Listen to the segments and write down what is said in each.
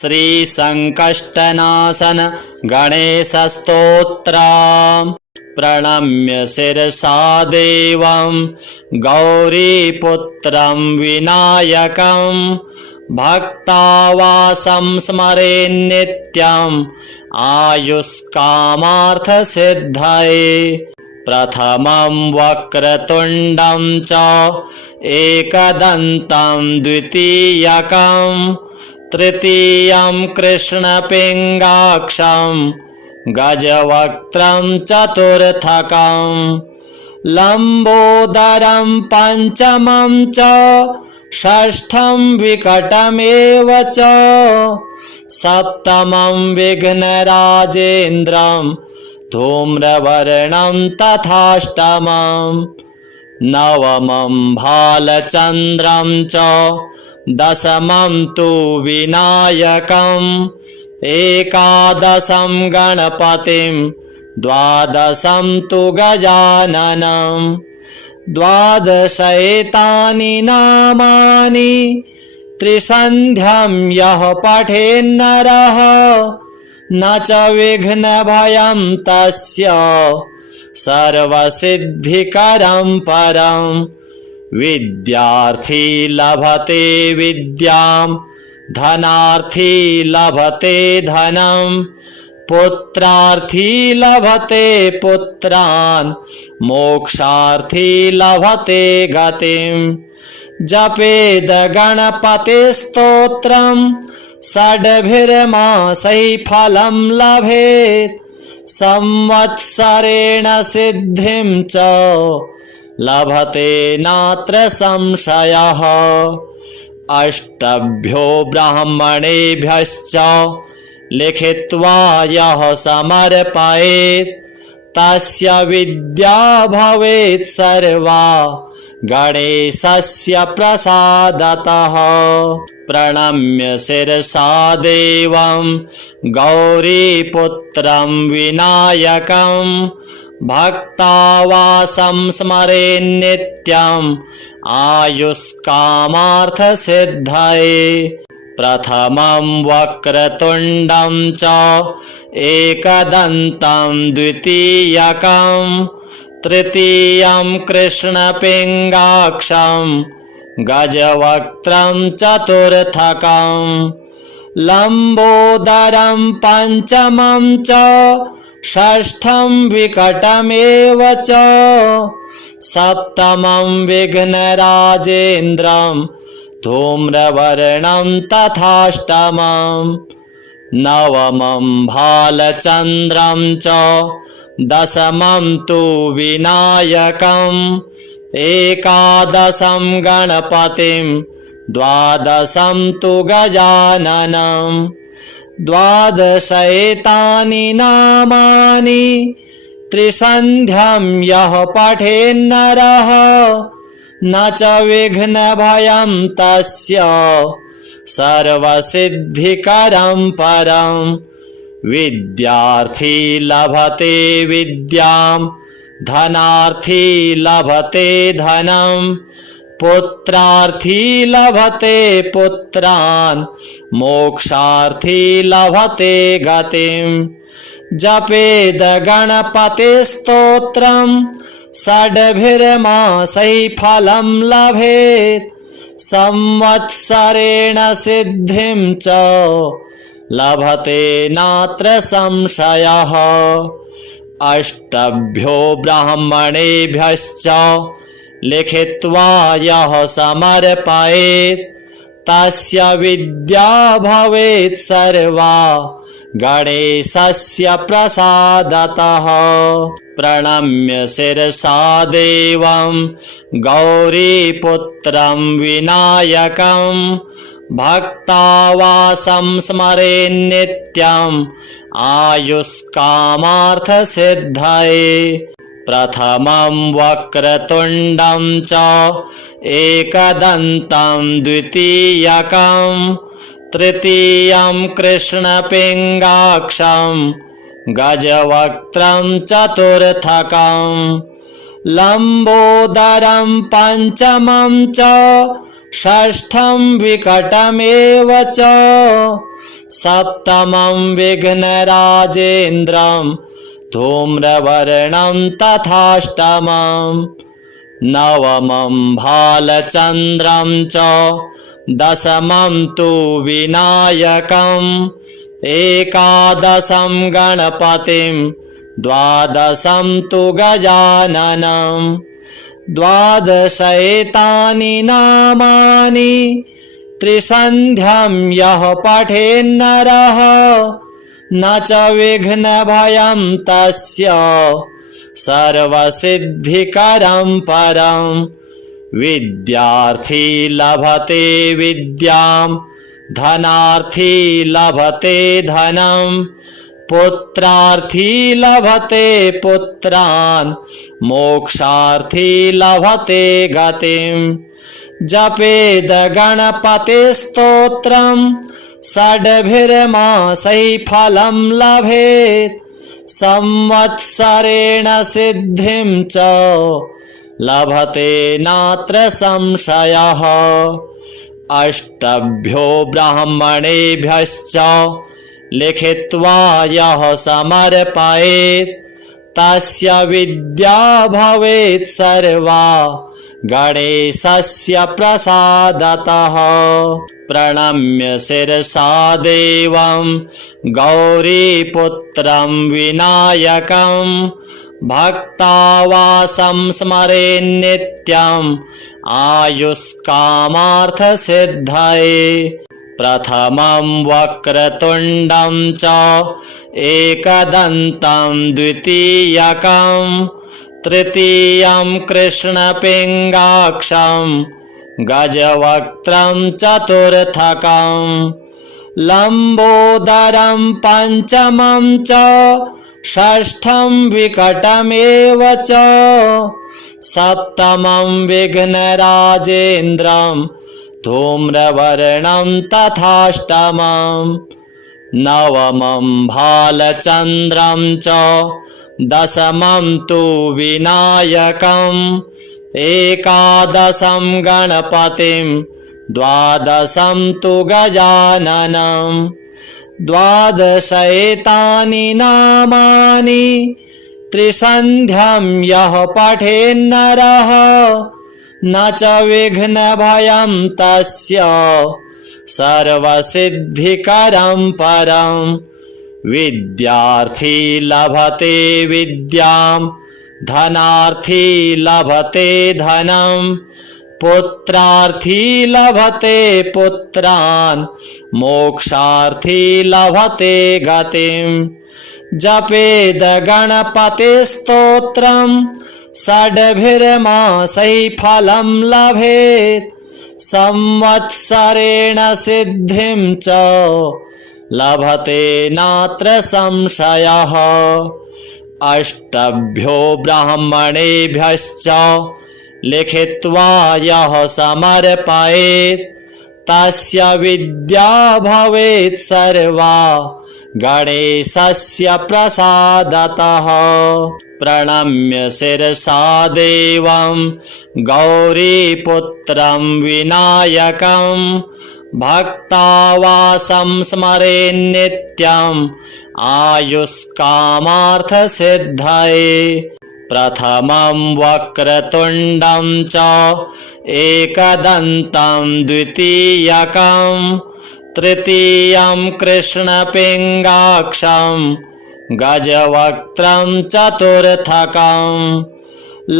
श्रीसङ्कष्टनाशन गणेशस्तोत्रम्। प्रणम्य शिरसा देवं गौरीपुत्रं विनायकं भक्तावासं स्मरेन्नित्यम् आयुष्कामार्थसिद्धये। प्रथमं वक्रतुण्डं च एकदन्तं द्वितीयकं तृतीयं कृष्णपिङ्गाक्षं गजवक्त्रं चतुर्थकं लम्बोदरं पञ्चमं च षष्ठं विकटमेव च सप्तमं विघ्नराजेन्द्रं धूम्रवर्णं तथाष्टमं नवमं भालचन्द्रं च दशमं तु विनायकम् एकादशं गणपतिं द्वादशं तु गजाननं द्वादशैतानि नामानि त्रिसन्ध्यं यः पठेन्नरः न च विघ्नभयं तस्य सर्वसिद्धिकरं परं। विद्यार्थी लभते विद्यां धनार्थी लभते धनं पुत्रार्थी लभते पुत्रान् मोक्षार्थी लभते गतिं। जपेद गणपतिस्तोत्रं षड्भिर्मासैः फलं लभेत् संवत्सरेण सिद्धिं च लभते नात्र संशयः। अष्टभ्यो ब्राह्मणेभ्यश्च लिखित्वा यः समर्पयेत् तस्य विद्या भवेत् सर्वा गणेशस्य प्रसादतः। प्रणम्य शिरसा देवं गौरीपुत्रं विनायकं भक्तावासं स्मरेन्नित्यम् आयुष्कामार्थसिद्धये। प्रथमं वक्रतुण्डं च एकदन्तं द्वितीयकं तृतीयं कृष्णपिङ्गाक्षं गजवक्त्रं चतुर्थकं लम्बोदरं पञ्चमं च षष्ठं विकटमेव च सप्तमं विघ्नराजेन्द्रं धूम्रवर्णं तथाष्टमं नवमं भालचन्द्रं च दशमं तु विनायकम् एकादशं गणपतिं द्वादशं तु गजाननं द्वादशैतानि नामानि त्रिसन्ध्यं यः पठेन्नरः न च विघ्नभयं तस्य सर्वसिद्धिकरं परं। विद्यार्थी लभते विद्यां धनार्थी लभते धनं पुत्रार्थी लभते पुत्रान् मोक्षार्थी लभते गतिं। जपेद गणपतिस्तोत्रं षड्भिर्मासैः फलं लभेत् संवत्सरेण सिद्धिं च लभते नात्र संशयः। अष्टभ्यो ब्राह्मणेभ्यश्च लिखित्वा यः समर्पयेत् तस्य विद्या भवेत् सर्वा गणेशस्य प्रसादतः। प्रणम्य शिरसा देवं गौरीपुत्रं विनायकं भक्तावासं स्मरेन्नित्यम् आयुष्कामार्थसिद्धये। प्रथमं वक्रतुण्डं च एकदन्तं द्वितीयकं तृतीयं कृष्णपिङ्गाक्षं गजवक्त्रं चतुर्थकं लम्बोदरं पञ्चमं च षष्ठं विकटमेव च सप्तमं विघ्नराजेन्द्रं धूम्रवर्णं तथाष्टमं नवमं भालचन्द्रं च दशमं तु विनायकम् एकादशं गणपतिं द्वादशं तु गजाननं द्वादशैतानि नामानि त्रिसन्ध्यं यः पठेन्नरः न च विघ्नभयं तस्य सर्वसिद्धिकरं परं विद्यार्थी लभते विद्यां धनार्थी लभते धनं पुत्रार्थी लभते पुत्रान् मोक्षार्थी लभते गतिं जपेद गणपतिस्तोत्रं षड्भिर्मासैः फलं लभेत् संवत्सरेण सिद्धिं च लभते नात्र संशयः अष्टभ्यो ब्राह्मणेभ्यश्च लिखित्वा यः समर्पयेत् तस्य विद्या भवेत् सर्वा गणेशस्य प्रसादतः प्रणम्य शिरसा देवं गौरीपुत्रं विनायकं भक्तावासं स्मरेन्नित्यम् आयुष्कामार्थसिद्धये प्रथमं वक्रतुण्डं च एकदन्तं द्वितीयकं तृतीयं कृष्णपिङ्गाक्षं गजवक्त्रं चतुर्थकं लम्बोदरं पञ्चमं च षष्ठं विकटमेव च सप्तमं विघ्नराजेन्द्रं धूम्रवर्णं तथाष्टमं नवमं भालचन्द्रं च दशमं तु विनायकम् एकादशं गणपतिं द्वादशं तु गजाननं द्वादशैतानि नामानि त्रिसन्ध्यं यः पठेन्नरः न च विघ्नभयं तस्य सर्वसिद्धिकरं परं विद्यार्थी लभते विद्यां धनार्थी लभते धनं पुत्रार्थी लभते पुत्रान् मोक्षार्थी लभते गतिं जपेद गणपतिस्तोत्रं षड्भिर्मासैः फलं लभेत् संवत्सरेण सिद्धिं च लभते नात्र संशयः अष्टभ्यो ब्राह्मणेभ्यश्च लिखित्वा यः समर्पयेत् तस्य विद्या भवेत् सर्वा गणेशस्य प्रसादतः प्रणम्य शिरसा देवं गौरीपुत्रं विनायकं भक्तावासं स्मरेन्नित्यम् आयुष्कामार्थसिद्धये प्रथमं वक्रतुण्डं च एकदन्तं द्वितीयकं तृतीयं कृष्णपिङ्गाक्षं गजवक्त्रं चतुर्थकं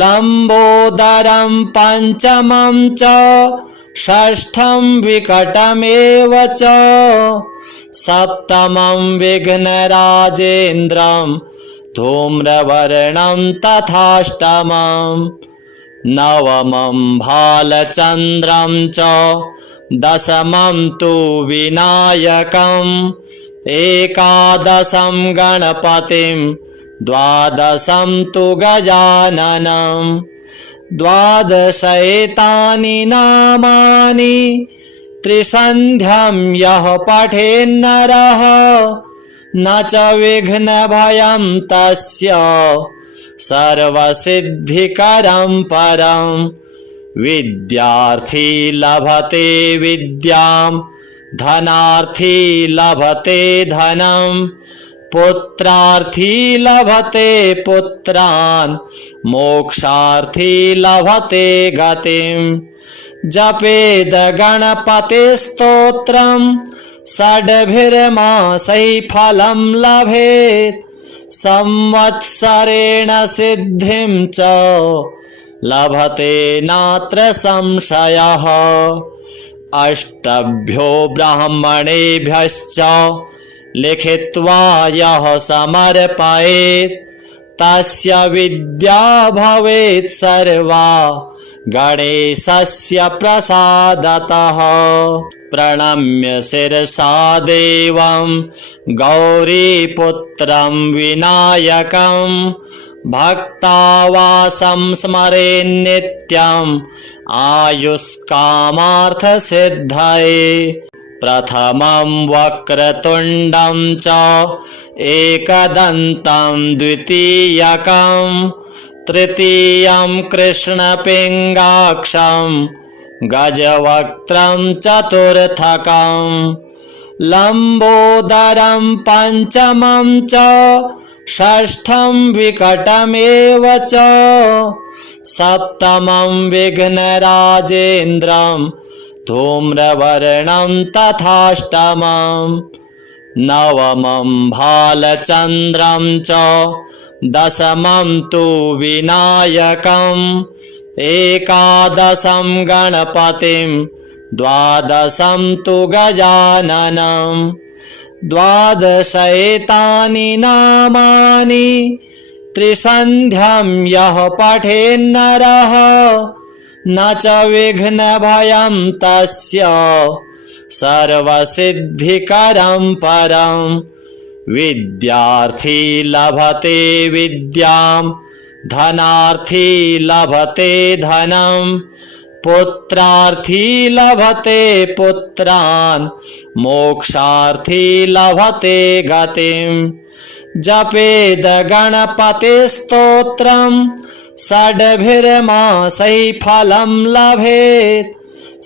लम्बोदरं पञ्चमं च षष्ठं विकटमेव च सप्तमं विघ्नराजेन्द्रं धूम्रवर्णं तथाष्टमं नवमं भालचन्द्रं च दशमं तु विनायकम् एकादशं गणपतिं द्वादशं तु गजाननं द्वादशैतानि नामानि त्रिसन्ध्यं यः पठेन्नरः न च विघ्नभयं तस्य सर्वसिद्धिकरं परं विद्यार्थी लभते विद्यां धनार्थी लभते धनं पुत्रार्थी लभते पुत्रान् मोक्षार्थी लभते गतिं जपेद गणपतिस्तोत्रं षड्भिर्मासैः फलं लभेत् संवत्सरेण सिद्धिं च लभते नात्र संशयः अष्टभ्यो ब्राह्मणेभ्यश्च लिखित्वा यः समर्पयेत् तस्य विद्या भवेत् सर्वा गणेशस्य प्रसादतः प्रणम्य शिरसा देवं गौरीपुत्रं विनायकं भक्तावासं स्मरेन्नित्यम् आयुष्कामार्थसिद्धये प्रथमं वक्रतुण्डं च एकदन्तं द्वितीयकं तृतीयं कृष्णपिङ्गाक्षं गजवक्त्रं चतुर्थकं लम्बोदरं पञ्चमं च षष्ठं विकटमेव च सप्तमं विघ्नराजेन्द्रं धूम्रवर्णं तथाष्टमं नवमं भालचन्द्रं च दशमं तु विनायकम् एकादशं गणपतिं द्वादशं तु गजाननं द्वादशैतानि नामानि त्रिसन्ध्यं यः पठेन्नरः न च विघ्नभयं तस्य सर्वसिद्धिकरं परं विद्यार्थी लभते विद्यां धनार्थी लभते धनं पुत्रार्थी लभते पुत्रान् मोक्षार्थी लभते गतिं जपेद गणपतिस्तोत्रं षड्भिर्मासैः फलं लभेत्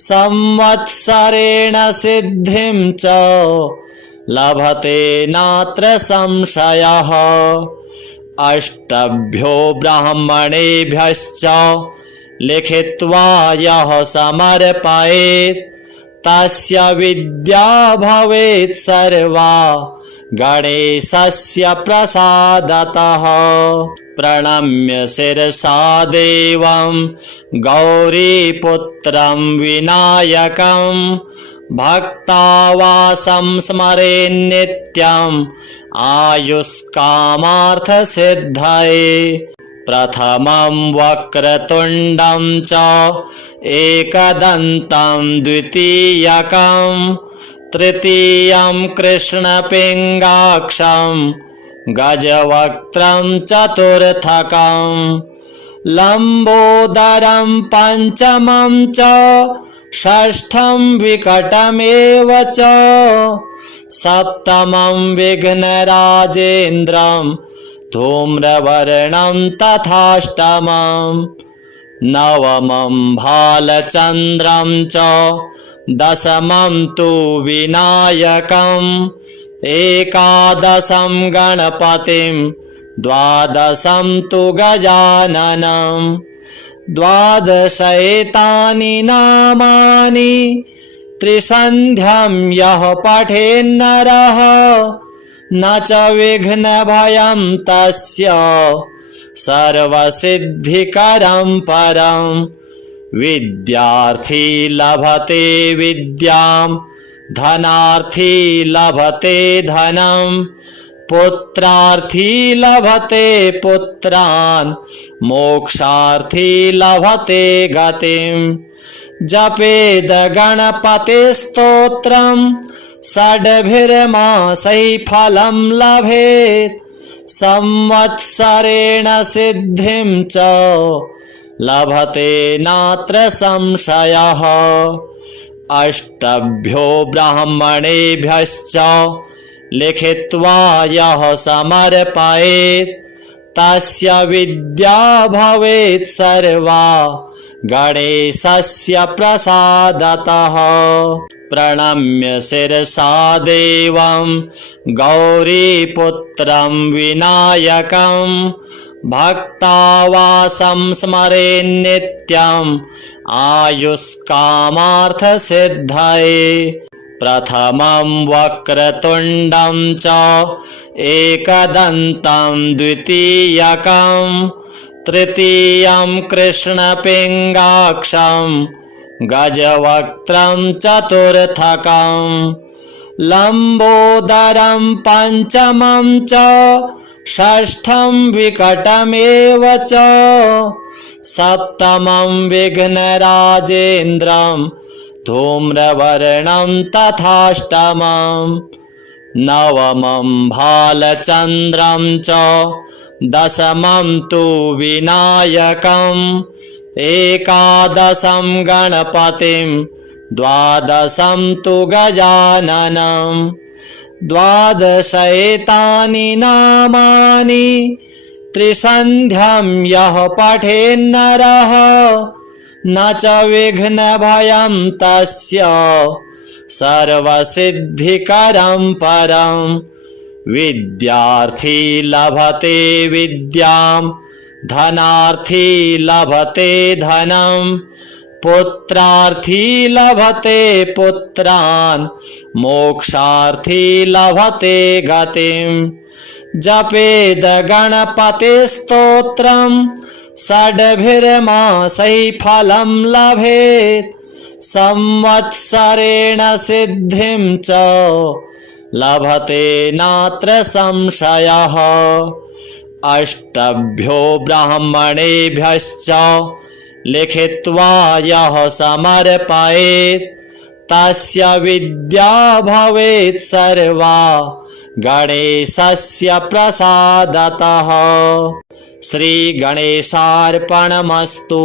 संवत्सरेण सिद्धिं च लभते नात्र संशयः अष्टभ्यो ब्राह्मणेभ्यश्च लिखित्वा यः समर्पयेत् तस्य विद्या भवेत् सर्वा गणेशस्य प्रसादतः प्रणम्य शिरसा देवं गौरीपुत्रं विनायकं भक्तावासं स्मरेन्नित्यम् आयुष्कामार्थसिद्धये प्रथमं वक्रतुण्डं च एकदन्तं द्वितीयकं तृतीयं कृष्णपिङ्गाक्षं गजवक्त्रं चतुर्थकं लम्बोदरं पञ्चमं च षष्ठं विकटमेव च सप्तमं विघ्नराजेन्द्रं धूम्रवर्णं तथाष्टमं नवमं भालचन्द्रं च दशमं तु विनायकम् एकादशं गणपतिं द्वादशं तु गजाननं द्वादशैतानि नामानि त्रिसन्ध्यं यः पठेन्नरः न च विघ्नभयं तस्य सर्वसिद्धिकरं परं विद्यार्थी लभते विद्यां धनार्थी लभते धनं पुत्रार्थी लभते पुत्रान् मोक्षार्थी लभते गतिं जपेद गणपतिस्तोत्रं षड्भिर्मासैः फलं लभेत् संवत्सरेण सिद्धिं च लभते नात्र संशयः अष्टभ्यो ब्राह्मणेभ्यश्च लिखित्वा यः समर्पयेत् तस्य विद्या भवेत् सर्वा गणेशस्य प्रसादतः प्रणम्य शिरसा देवं गौरीपुत्रं विनायकं भक्तावासं स्मरेन्नित्यम् आयुष्कामार्थसिद्धये प्रथमं वक्रतुण्डं च एकदन्तं द्वितीयकं तृतीयं कृष्णपिङ्गाक्षं गजवक्त्रं चतुर्थकं लम्बोदरं पञ्चमं च षष्ठं विकटमेव च सप्तमं विघ्नराजेन्द्रं धूम्रवर्णं तथाष्टमं नवमं भालचन्द्रं च दशमं तु विनायकम् एकादशं गणपतिं द्वादशं तु गजाननं द्वादशैतानि नामानि त्रिसन्ध्यं यः पठेन्नरः न च विघ्नभयं तस्य सर्वसिद्धिकरं परं विद्यार्थी लभते विद्यां धनार्थी लभते धनं पुत्रार्थी लभते पुत्रान् मोक्षार्थी लभते गतिं जपेद गणपतिस्तोत्रं षड्भिर्मासैः फलं लभेत् संवत्सरेण सिद्धिं च लभते नात्र संशयः अष्टभ्यो ब्राह्मणेभ्यश्च लिखित्वा यः समर्पयेत् तस्य विद्या भवेत् सर्वा गणेशस्य प्रसादतः। श्रीगणेशार्पणमस्तु।